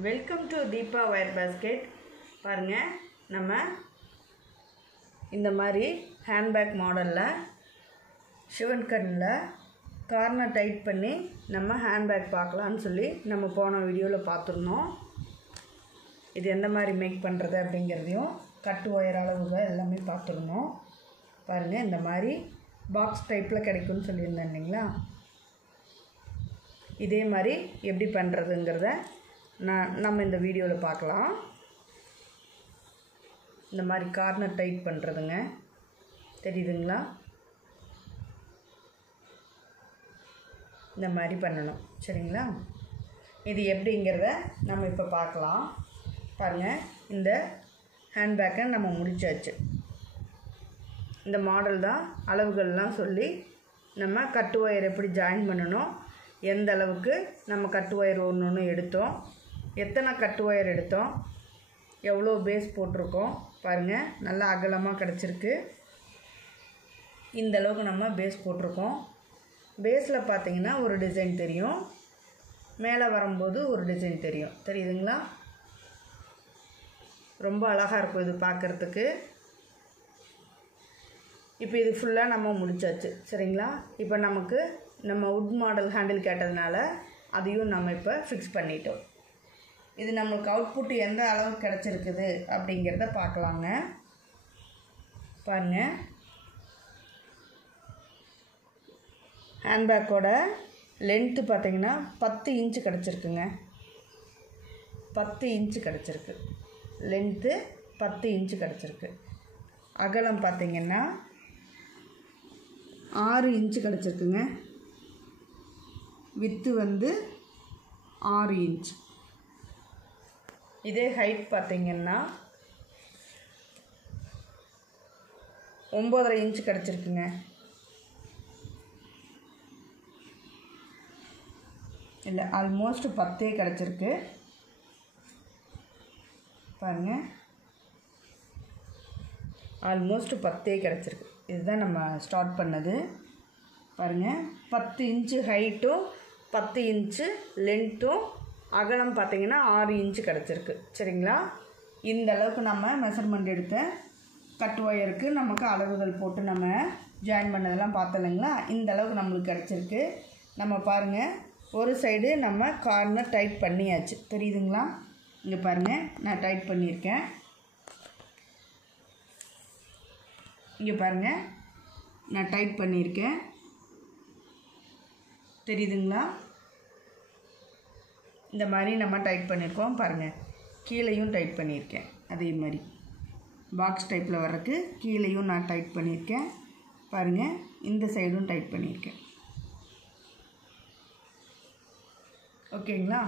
Welcome to Deepa wire basket. பாருங்கள், நம்ம இந்த மாதிரி ஹேண்ட்பேக் மாடலில் ஷிவன் கண்ணில் கார்னர் டைட் பண்ணி நம்ம ஹேண்ட்பேக் பார்க்கலான்னு சொல்லி நம்ம போன வீடியோவில் பார்த்துருந்தோம். இது எந்த மாதிரி மேக் பண்ணுறது அப்படிங்கிறதையும் கட்டு ஒயர் அளவுகள் எல்லாமே பார்த்துருந்தோம். பாருங்கள், இந்த மாதிரி பாக்ஸ் டைப்பில் கிடைக்கும்னு சொல்லியிருந்தேன் இல்லைங்களா? இதே மாதிரி எப்படி பண்ணுறதுங்கிறத நம்ம இந்த வீடியோவில் பார்க்கலாம். இந்த மாதிரி கார்னர் டைட் பண்ணுறதுங்க, தெரியுதுங்களா? இந்த மாதிரி பண்ணணும், சரிங்களா? இது எப்படிங்கிறத நம்ம இப்போ பார்க்கலாம். பாருங்கள், இந்த ஹேண்ட்பேக்கை நம்ம முடிச்சாச்சு. இந்த மாடல் தான் அளவுகள்லாம் சொல்லி நம்ம கட்டு ஒயர் எப்படி ஜாயின் பண்ணணும், எந்த அளவுக்கு நம்ம கட்டு ஒயர் ஒன்று ஒன்று எடுத்தோம், எத்தனை கட்டு ஒயர் எடுத்தோம், எவ்வளோ பேஸ் போட்டிருக்கோம். பாருங்கள், நல்லா அகலமாக கிடச்சிருக்கு. இந்த அளவுக்கு நம்ம பேஸ் போட்டிருக்கோம். பேஸில் பார்த்திங்கன்னா ஒரு டிசைன் தெரியும், மேலே வரும்போது ஒரு டிசைன் தெரியும், தெரியுதுங்களா? ரொம்ப அழகாக இருக்கும் இது பார்க்குறதுக்கு. இப்போ இது ஃபுல்லாக நம்ம முடிச்சாச்சு, சரிங்களா? இப்போ நமக்கு நம்ம வுட் மாடல் ஹேண்டில் கேட்டதுனால அதையும் நம்ம இப்போ ஃபிக்ஸ் பண்ணிட்டோம். இது நம்மளுக்கு அவுட்புட் எந்த அளவுக்கு கிடச்சிருக்குது அப்படிங்கிறத பார்க்கலாங்க. பாருங்கள், ஹேண்ட்பேக்கோட லென்த்து பார்த்திங்கன்னா 10 இன்ச்சு கிடச்சிருக்குங்க. 10 இன்ச்சு கிடச்சிருக்கு. லென்த்து 10 இன்ச்சு கிடச்சிருக்கு. அகலம் பார்த்திங்கன்னா 6 இன்ச்சு கிடச்சிருக்குங்க. வித்து வந்து 6 இன்ச். இதே ஹைட் பார்த்திங்கன்னா 9.5 இன்ச்சு கிடச்சிருக்குங்க. இல்லை, ஆல்மோஸ்ட் 10 கிடச்சிருக்கு. பாருங்கள், ஆல்மோஸ்ட் 10 கிடச்சிருக்கு. இதுதான் நம்ம ஸ்டார்ட் பண்ணது. பாருங்கள், 10 இன்ச்சு ஹைட்டும் 10 இன்ச்சு லென்த்தும் அகலம் பார்த்திங்கன்னா 6 இன்ச்சு கிடச்சிருக்கு, சரிங்களா? இந்த அளவுக்கு நம்ம மெஷர்மெண்ட் எடுத்த கட் ஒயருக்கு நமக்கு அளவுகள் போட்டு நம்ம ஜாயின் பண்ணதெல்லாம் பார்த்தலைங்களா? இந்த அளவுக்கு நம்மளுக்கு கிடச்சிருக்கு. நம்ம பாருங்கள், ஒரு சைடு நம்ம கார்னர் டைட் பண்ணியாச்சு, தெரியுதுங்களா? இங்கே பாருங்கள், நான் டைட் பண்ணியிருக்கேன். இங்கே பாருங்கள், நான் டைட் பண்ணியிருக்கேன், தெரியுதுங்களா? இந்த மாதிரி நம்ம டைட் பண்ணியிருக்கோம். பாருங்கள், கீழேயும் டைட் பண்ணியிருக்கேன். அதே மாதிரி பாக்ஸ் டைப்பில் வர்றதுக்கு கீழேயும் நான் டைட் பண்ணியிருக்கேன். பாருங்கள், இந்த சைடும் டைட் பண்ணியிருக்கேன். ஓகேங்களா?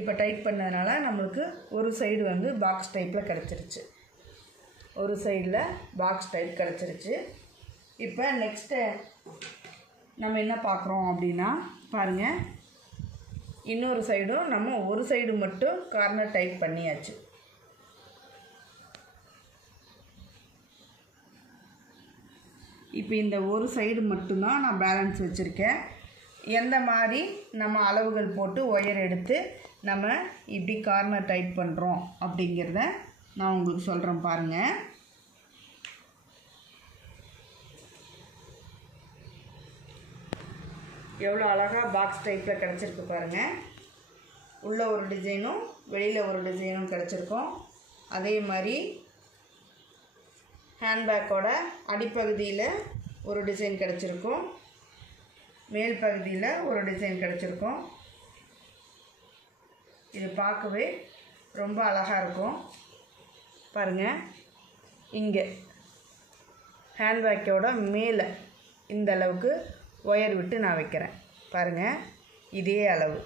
இப்போ டைட் பண்ணதுனால நம்மளுக்கு ஒரு சைடு வந்து பாக்ஸ் டைப்பில் கிடச்சிருச்சு. ஒரு சைடில் பாக்ஸ் டைப் கிடச்சிருச்சு. இப்போ நெக்ஸ்ட்டு நம்ம என்ன பார்க்குறோம் அப்படின்னா, பாருங்கள், இன்னொரு சைடும் நம்ம ஒரு சைடு மட்டும் கார்னர் டைட் பண்ணியாச்சு. இப்போ இந்த ஒரு சைடு மட்டும்தான் நான் பேலன்ஸ் வச்சுருக்கேன். எந்த மாதிரி நம்ம அளவுகள் போட்டு ஒயர் எடுத்து நம்ம இப்படி கார்னர் டைட் பண்ணுறோம் அப்படிங்கிறத நான் உங்களுக்கு சொல்கிறேன். பாருங்கள், எவ்வளோ அழகாக பாக்ஸ் டைப்பில் கிடச்சிருக்கு பாருங்கள். உள்ளே ஒரு டிசைனும் வெளியில் ஒரு டிசைனும் கிடச்சிருக்கும். அதே மாதிரி ஹேண்ட்பேக்கோட அடிப்பகுதியில் ஒரு டிசைன் கிடச்சிருக்கும், மேல் பகுதியில் ஒரு டிசைன் கிடச்சிருக்கும். இது பார்க்கவே ரொம்ப அழகாக இருக்கும். பாருங்கள், இங்கே ஹேண்ட்பேக்கோட மேலே இந்த அளவுக்கு ஒயர் விட்டு நான் வைக்கிறேன். பாருங்கள், இதே அளவு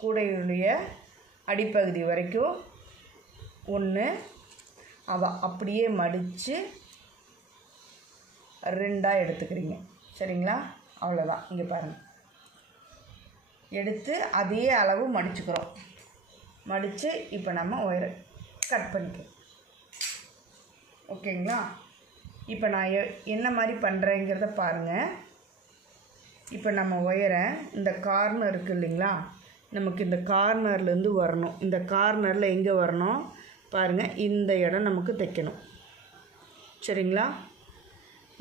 கூடையுடைய அடிப்பகுதி வரைக்கும் ஒன்று அதை அப்படியே மடித்து 2ஆக எடுத்துக்கிறீங்க, சரிங்களா? அவ்வளோதான். இங்கே பாருங்கள், எடுத்து அதே அளவு மடிச்சுக்கிறோம். மடித்து இப்போ நம்ம ஒயரை கட் பண்ணிக்கிறோம். ஓகேங்களா? இப்போ நான் என்ன மாதிரி பண்ணுறேங்கிறத பாருங்கள். இப்போ நம்ம ஒயரை இந்த கார்னர் இருக்குது இல்லைங்களா, நமக்கு இந்த கார்னர்லேருந்து வரணும். இந்த கார்னரில் எங்கே வரணும் பாருங்கள், இந்த இடம் நமக்கு தைக்கணும். சரிங்களா?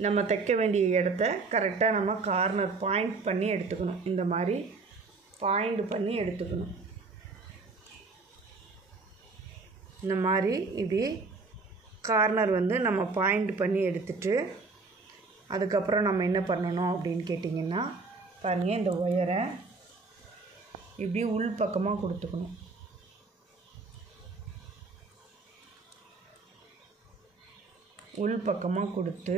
நம்ம தைக்க வேண்டிய இடத்த கரெக்டாக நம்ம கார்னர் பாயிண்ட் பண்ணி எடுத்துக்கணும். இந்த மாதிரி பாயிண்ட் பண்ணி எடுத்துக்கணும். இந்த மாதிரி இப்படி கார்னர் வந்து நம்ம பாயிண்ட் பண்ணி எடுத்துட்டு அதுக்கப்புறம் நம்ம என்ன பண்ணணும் அப்படின்னு கேட்டிங்கன்னா பாருங்கள், இந்த ஒயரை இப்படி உள் பக்கமாக கொடுத்துக்கணும். உள் பக்கமாக கொடுத்து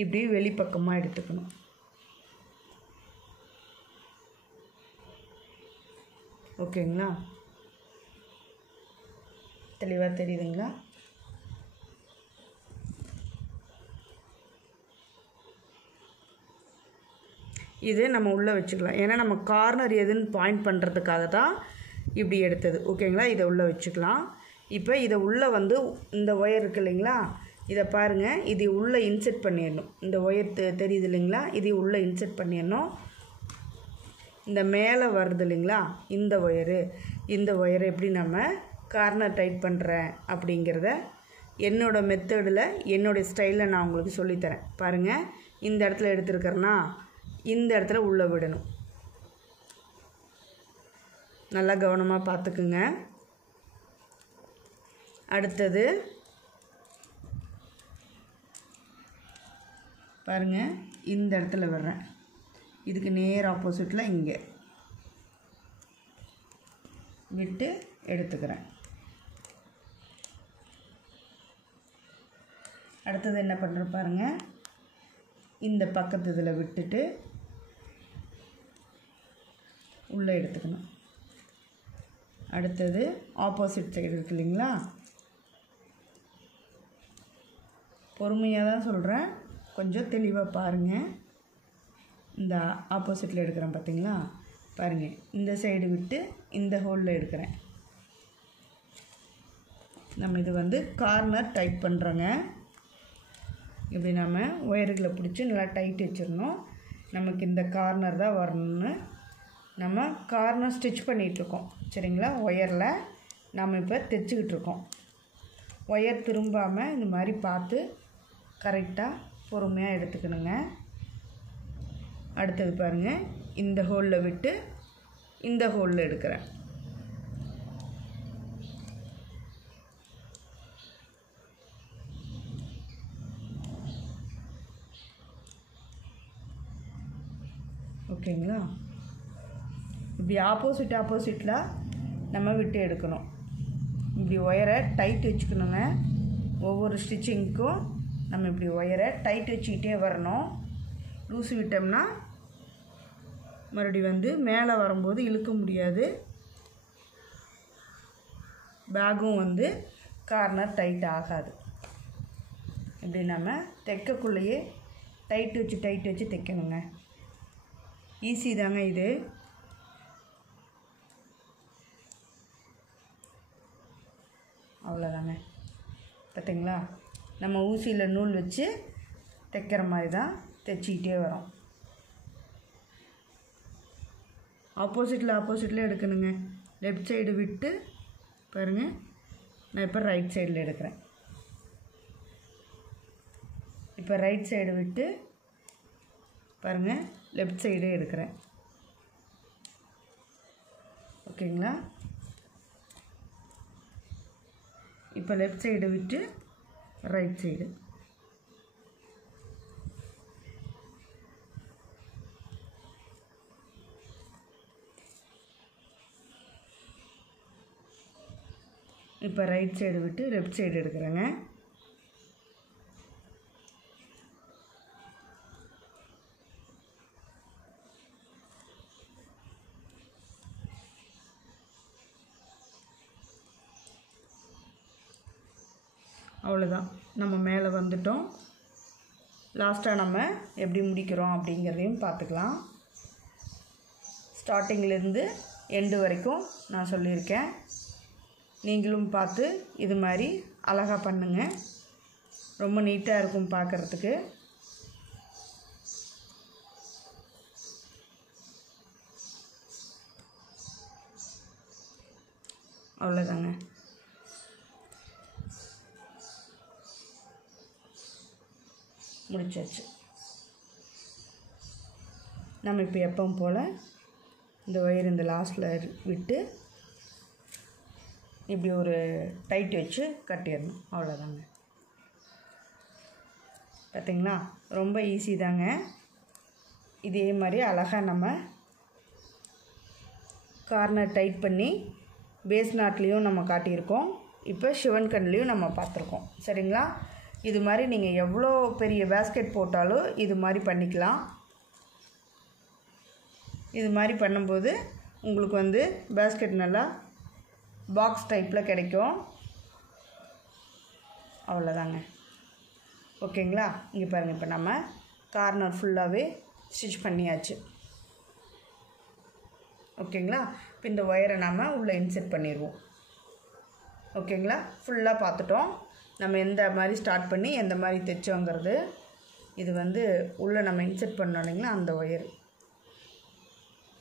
இப்படி வெளிப்பக்கமாக எடுத்துக்கணும். ஓகேங்களா? தெளிவாக தெரியுதுங்களா? இது நம்ம உள்ளே வச்சுக்கலாம். ஏன்னா நம்ம கார்னர் எதுன்னு பாயிண்ட் பண்ணுறதுக்காக தான் இப்படி எடுத்தது. ஓகேங்களா? இதை உள்ளே வச்சுக்கலாம். இப்போ இதை உள்ளே வந்து இந்த ஒயர் இருக்குது இல்லைங்களா, இதை பாருங்கள், இது உள்ளே இன்செர்ட் பண்ணிடணும். இந்த ஒயர் தெரியுது இல்லைங்களா, இதை உள்ளே இன்செர்ட் பண்ணிடணும். இந்த மேலே வருது இல்லைங்களா இந்த ஒயரு எப்படி நம்ம கார்னர் டைட் பண்ணுறேன் அப்படிங்கிறத என்னோடய மெத்தடில் என்னோடய ஸ்டைலில் நான் உங்களுக்கு சொல்லித்தரேன். பாருங்கள், இந்த இடத்துல எடுத்துருக்கிறேன்னா இந்த இடத்துல உள்ளே விடணும். நல்லா கவனமாக பார்த்துக்குங்க. அடுத்தது பாருங்கள், இந்த இடத்துல விடுறேன். இதுக்கு நேர் ஆப்போசிட்டில் இங்கே விட்டு எடுத்துக்கிறேன். அடுத்தது என்ன பண்ணுறேன் பாருங்கள், இந்த பக்கத்து இதில் விட்டுட்டு உள்ளே எடுத்துக்கணும். அடுத்தது ஆப்போசிட் சைடு இருக்கு இல்லைங்களா, பொறுமையாக தான் சொல்கிறேன், கொஞ்சம் தெளிவாக பாருங்கள். இந்த ஆப்போசிட்டில் எடுக்கிறேன் பார்த்தீங்களா, பாருங்கள், இந்த சைடு விட்டு இந்த ஹோலில் எடுக்கிறேன். நம்ம இது வந்து கார்னர் டைட் பண்ணுறோங்க. இப்படி நம்ம ஒயர்களை பிடிச்சி நல்லா டைட் வச்சிடணும். நமக்கு இந்த கார்னர் தான் வரணும்னு நம்ம கார்னர் ஸ்டிச் பண்ணிகிட்ருக்கோம். சரிங்களா? ஒயரில் நம்ம இப்போ தைச்சிக்கிட்டு இருக்கோம். ஒயர் திரும்பாமல் இந்த மாதிரி பார்த்து கரெக்டாக பொறுமையாக எடுத்துக்கணுங்க. அடுத்தது பாருங்கள், இந்த ஹோலில் விட்டு இந்த ஹோலில் எடுக்கிறேன். ஓகேங்களா? இப்படி ஆப்போசிட்டில் நம்ம விட்டு எடுக்கணும். இப்படி ஒயரை டைட் வச்சுக்கணுங்க. ஒவ்வொரு ஸ்டிச்சிங்க்கும் நம்ம இப்படி ஒயரை டைட் வச்சுக்கிட்டே வரணும். லூஸு விட்டோம்னா மறுபடியும் வந்து மேலே வரும்போது இழுக்க முடியாது. பேக்கும் வந்து கார்னர் டைட் ஆகாது. இப்படி நம்ம தைக்கக்குள்ளேயே டைட் வச்சு தைக்கணுங்க. ஈஸி தாங்க இது. அவ்வளோதாங்க. பார்த்தீங்களா? நம்ம ஊசியில் நூல் வச்சு தைக்கிற மாதிரி தான் தைச்சிக்கிட்டே வரோம். ஆப்போசிட்டில் எடுக்கணுங்க. லெஃப்ட் சைடு விட்டு பாருங்கள், நான் இப்போ ரைட் சைடில் எடுக்கிறேன். இப்போ ரைட் சைடு விட்டு பாருங்கள், லெஃப்ட் சைடே எடுக்கிறேன். ஓகேங்களா? இப்போ லெஃப்ட் சைடு விட்டு ரைட் சைடு. இப்போ ரைட் சைடு விட்டு லெஃப்ட் சைடு எடுக்கிறேங்க. அவ்வளோதான், நம்ம மேலே வந்துட்டோம். லாஸ்ட்டாக நம்ம எப்படி முடிக்கிறோம் அப்படிங்கிறதையும் பார்த்துக்கலாம். ஸ்டார்டிங்கிலேருந்து எண்டு வரைக்கும் நான் சொல்லியிருக்கேன். நீங்களும் பார்த்து இது மாதிரி அழகாக பண்ணுங்கள். ரொம்ப நீட்டாக இருக்கும் பார்க்குறதுக்கு. அவ்வளோதாங்க. முடிச்சாச்சு. நம்ம இப்போ எப்பவும் போல் இந்த ஒயர் இந்த லாஸ்ட்டில் விட்டு இப்படி ஒரு டைட் வச்சு கட்டிடணும். அவ்வளோதாங்க. பார்த்திங்களா, ரொம்ப ஈஸி தாங்க. இதே மாதிரி அழகாக நம்ம கார்னர் டைட் பண்ணி பேஸ் நாட்லேயும் நம்ம காட்டியிருக்கோம். இப்போ சிவன் கண்லேயும் நம்ம பார்த்துருக்கோம். சரிங்களா, இது மாதிரி நீங்கள் எவ்வளோ பெரிய பேஸ்கெட் போட்டாலும் இது மாதிரி பண்ணிக்கலாம். இது மாதிரி பண்ணும்போது உங்களுக்கு வந்து பேஸ்கெட் நல்லா பாக்ஸ் டைப்பில் கிடைக்கும். அவ்வளோதாங்க. ஓகேங்களா, இங்கே பாருங்கள், இப்போ நம்ம கார்னர் ஃபுல்லாகவே ஸ்டிச் பண்ணியாச்சு. ஓகேங்களா, இப்போ இந்த ஒயரை நம்ம உள்ளே இன்செர்ட் பண்ணிடுவோம். ஓகேங்களா, ஃபுல்லாக பார்த்துட்டோம். நம்ம எந்த மாதிரி ஸ்டார்ட் பண்ணி எந்த மாதிரி தைச்சோங்கிறது. இது வந்து உள்ளே நம்ம இன்செர்ட் பண்ணோம் இல்லைங்களா, அந்த ஒயர்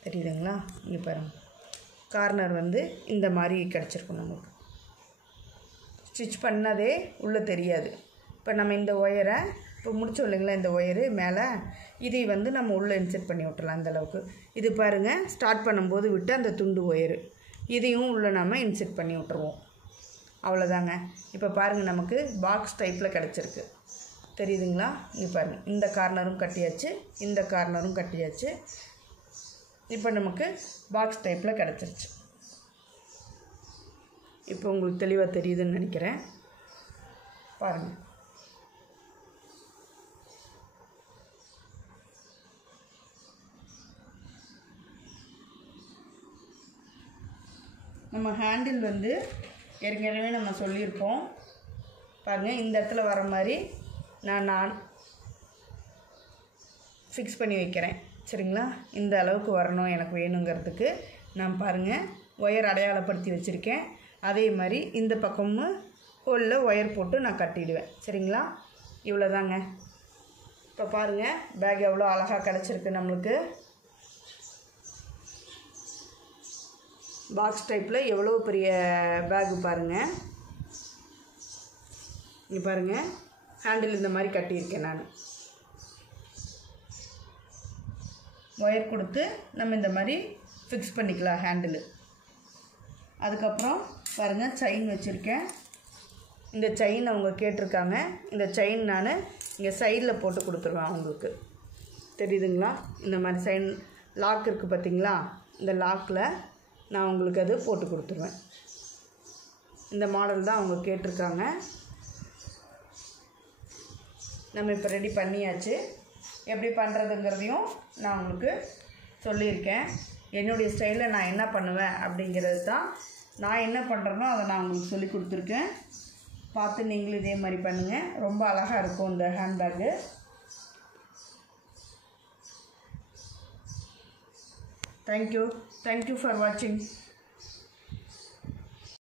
தெரியுதுங்களா. இங்கே பாருங்கள், கார்னர் வந்து இந்த மாதிரி கிடச்சிருக்கும். நமக்கு ஸ்டிச் பண்ணதே உள்ளே தெரியாது. இப்போ நம்ம இந்த ஒயரை இப்போ முடிச்சோம் இல்லைங்களா, இந்த ஒயரு மேலே இதை வந்து நம்ம உள்ளே இன்செர்ட் பண்ணி விட்டுலாம். இந்தளவுக்கு இது பாருங்கள், ஸ்டார்ட் பண்ணும்போது விட்டு அந்த துண்டு ஒயரு இதையும் உள்ளே நம்ம இன்செர்ட் பண்ணி விட்டுருவோம். அவ்வளோதாங்க. இப்போ பாருங்கள், நமக்கு பாக்ஸ் டைப்பில் கிடச்சிருக்கு. தெரியுதுங்களா. இங்கே பாருங்கள், இந்த கார்னரும் கட்டியாச்சு, இந்த கார்னரும் கட்டியாச்சு. இப்போ நமக்கு பாக்ஸ் டைப்பில் கிடச்சிருச்சு. இப்போ உங்களுக்கு தெளிவாக தெரியுதுன்னு நினைக்கிறேன். பாருங்கள். நம்ம ஹேண்டில் வந்து ஏற்கனவே நம்ம சொல்லியிருப்போம். பாருங்கள், இந்த இடத்துல வர மாதிரி நான் ஃபிக்ஸ் பண்ணி வைக்கிறேன். சரிங்களா, இந்த அளவுக்கு வரணும் எனக்கு வேணுங்கிறதுக்கு நான் பாருங்கள் ஒயர் அடையாளப்படுத்தி வச்சுருக்கேன். அதே மாதிரி இந்த பக்கமும் ஹோலில் ஒயர் போட்டு நான் கட்டிடுவேன். சரிங்களா, இவ்வளோதாங்க. இப்போ பாருங்கள், பேக் எவ்வளோ அழகாக கிடச்சிருக்கு நம்மளுக்கு. பாக்ஸ் டைப்பில் எவ்வளோ பெரிய பேக்கு பாருங்கள். இங்கே பாருங்கள், ஹேண்டில் இந்த மாதிரி கட்டியிருக்கேன் நான். ஒயர் கொடுத்து நம்ம இந்த மாதிரி ஃபிக்ஸ் பண்ணிக்கலாம் ஹேண்டிலு. அதுக்கப்புறம் பாருங்கள், செயின் வச்சுருக்கேன். இந்த செயின் அவங்க கேட்டிருக்காங்க. இந்த செயின் நான் இங்கே சைடில் போட்டு கொடுத்துருவேன் அவங்களுக்கு. தெரியுதுங்களா, இந்த மாதிரி செயின் லாக் இருக்குது பார்த்திங்களா, இந்த லாக்கில் நான் உங்களுக்கு அது போட்டு கொடுத்துருவேன். இந்த மாடல் தான் அவங்க கேட்டிருக்காங்க. நம்ம இப்போ ரெடி பண்ணியாச்சு. எப்படி பண்ணுறதுங்கிறதையும் நான் உங்களுக்கு சொல்லியிருக்கேன். என்னுடைய ஸ்டைலில் நான் என்ன பண்ணுவேன் அப்படிங்கிறது தான். நான் என்ன பண்ணுறேனோ அதை நான் உங்களுக்கு சொல்லி கொடுத்துருக்கேன். பார்த்து நீங்களும் இதே மாதிரி பண்ணுங்கள். ரொம்ப அழகாக இருக்கும் இந்த handbag. Thank you for watching.